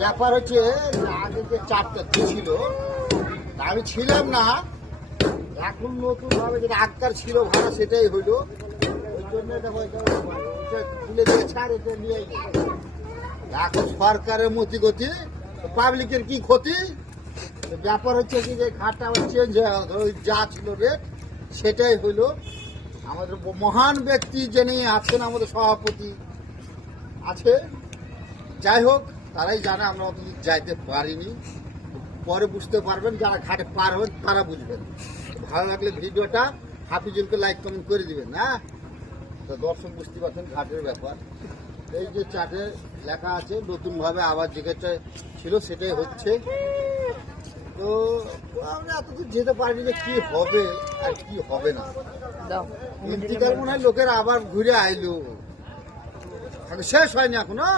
ব্যাপার হচ্ছে আগে যে চারটা ছিল আমি ছিলাম না, এখন নতুন ভাবে যেটা আগকার ছিল ভাড়া সেটাই হইলো। ওই জন্য দেখো তুলে দিয়েছে আর এটা নিয়ে এখন সরকারের মতি গতি, পাবলিকের কি ক্ষতি। ব্যাপার হচ্ছে কি যে ঘাটটা আবার চেঞ্জ হয়ে যা ছিল রেট সেটাই হইলো। আমাদের মহান ব্যক্তি যিনি আছেন আমাদের সভাপতি আছে, যাই হোক তারাই জানে, আমরা অতদিন যাইতে পারিনি। পরে বুঝতে পারবেন, যারা ঘাটে পার হবেন তারা বুঝবেন। ভালো লাগলে ভিডিওটা হাফিজুলকে লাইক কমেন্ট করে দিবেন। হ্যাঁ, তো দর্শক বুঝতে পারছেন ঘাটের ব্যাপার। এই যে চার্টে লেখা আছে নতুনভাবে আবার যেটা ছিল সেটাই হচ্ছে। তো আমরা এতদূর যেতে পারিনি যে কি হবে আর কি হবে না। ইন্তিকাল মনে হয় লোকের আবার ঘুরে আইলো, শেষ হয়নি এখনো।